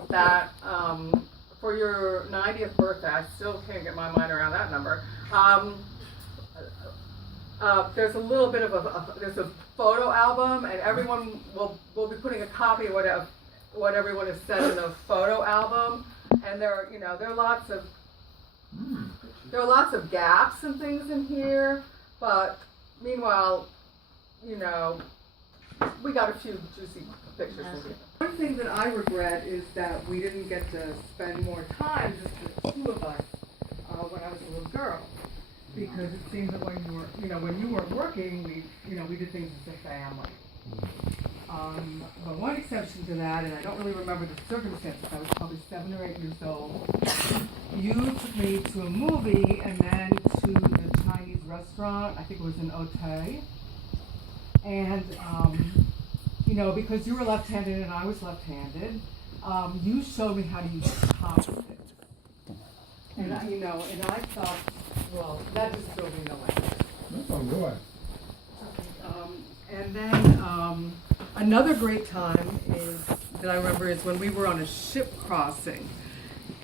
know that for your 90th birthday, I still can't get my mind around that number. There's a little bit of there's a photo album, and everyone will be putting a copy of what everyone has said in the photo album. And there are lots of gaps and things in here, but meanwhile, we got a few juicy pictures. One thing that I regret is that we didn't get to spend more time, just the two of us, when I was a little girl. Because it seems that when you weren't working, we did things as a family. But one exception to that, and I don't really remember the circumstances, I was probably 7 or 8 years old. You took me to a movie and then to the Chinese restaurant, I think it was in Otay. And, because you were left-handed and I was left-handed, you showed me how to use a chopstick. And I thought, well, that just filled me no end. Oh, good. And then another great time that I remember is when we were on a ship crossing,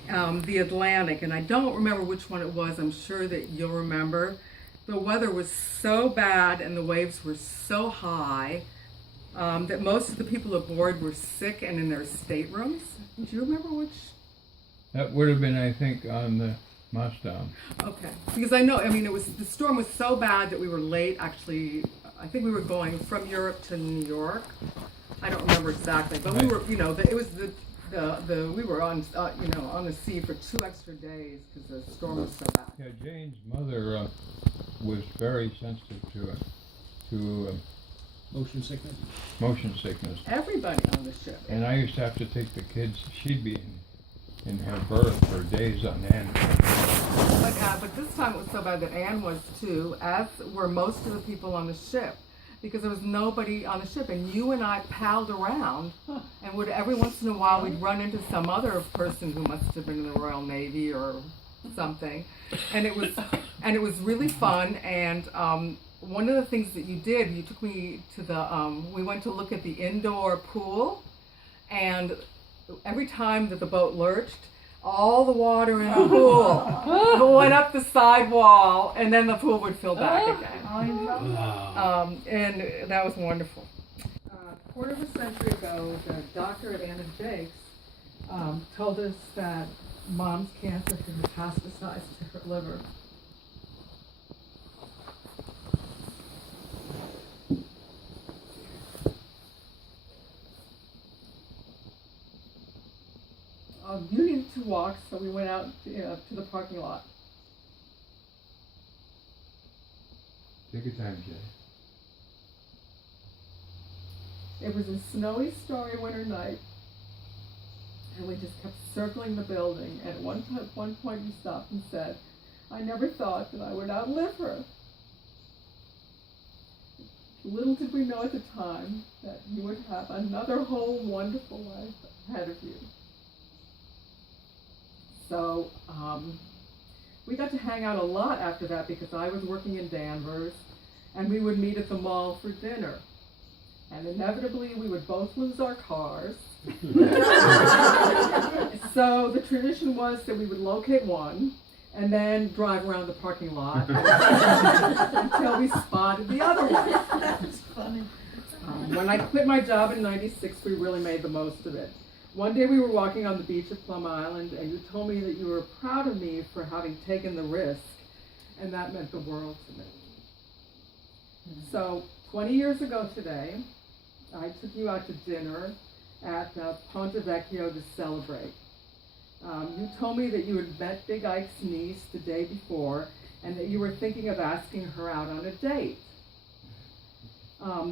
the Atlantic, and I don't remember which one it was. I'm sure that you'll remember. The weather was so bad and the waves were so high that most of the people aboard were sick and in their staterooms. Do you remember which? That would have been, I think, on the Mustang. Okay, because the storm was so bad that we were late. Actually, I think we were going from Europe to New York. I don't remember exactly, but we were, we were on the sea for 2 extra days because the storm was so bad. Yeah, Jane's mother was very sensitive to Motion sickness? motion sickness. Everybody on the ship. And I used to have to take the kids. She'd be in her berth for days on end. But this time it was so bad that Anne was too, as were most of the people on the ship, because there was nobody on the ship, and you and I palled around, and every once in a while we'd run into some other person who must have been in the Royal Navy or something, and it was really fun. And one of the things that you did, you took me to we went to look at the indoor pool, and every time that the boat lurched, all the water in the pool went up the side wall, and then the pool would fill back again. Wow. And that was wonderful. A quarter of a century ago, the doctor at Anna Jake's told us that Mom's cancer had metastasized to her liver. You needed to walk, so we went out to the parking lot. Take your time, Jay. It was a snowy, starry winter night, and we just kept circling the building. And at one point we stopped and said, "I never thought that I would outlive her." Little did we know at the time that you would have another whole wonderful life ahead of you. So we got to hang out a lot after that because I was working in Danvers, and we would meet at the mall for dinner. And inevitably, we would both lose our cars. So the tradition was that we would locate one and then drive around the parking lot until we spotted the other one. That's funny. When I quit my job in '96, we really made the most of it. One day we were walking on the beach of Plum Island, and you told me that you were proud of me for having taken the risk, and that meant the world to me. So 20 years ago today, I took you out to dinner at Ponte Vecchio to celebrate. You told me that you had met Big Ike's niece the day before, and that you were thinking of asking her out on a date.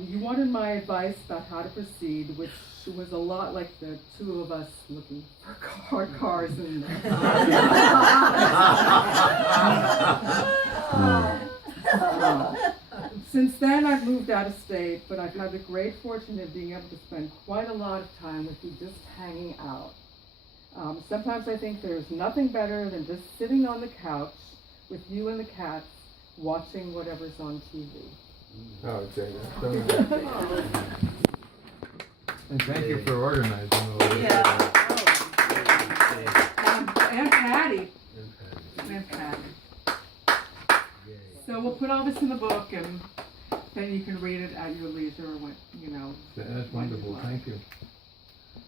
You wanted my advice about how to proceed, which was a lot like the two of us looking for cars in the Since then, I've moved out of state, but I've had the great fortune of being able to spend quite a lot of time with you just hanging out. Sometimes I think there's nothing better than just sitting on the couch with you and the cats watching whatever's on TV. Oh, Jay, that's so nice. And thank you for organizing all this. Yeah. Oh. Patty. And Patty. So we'll put all this in the book, and then you can read it at your leisure when, you know. That's when you wonderful, like. thank you.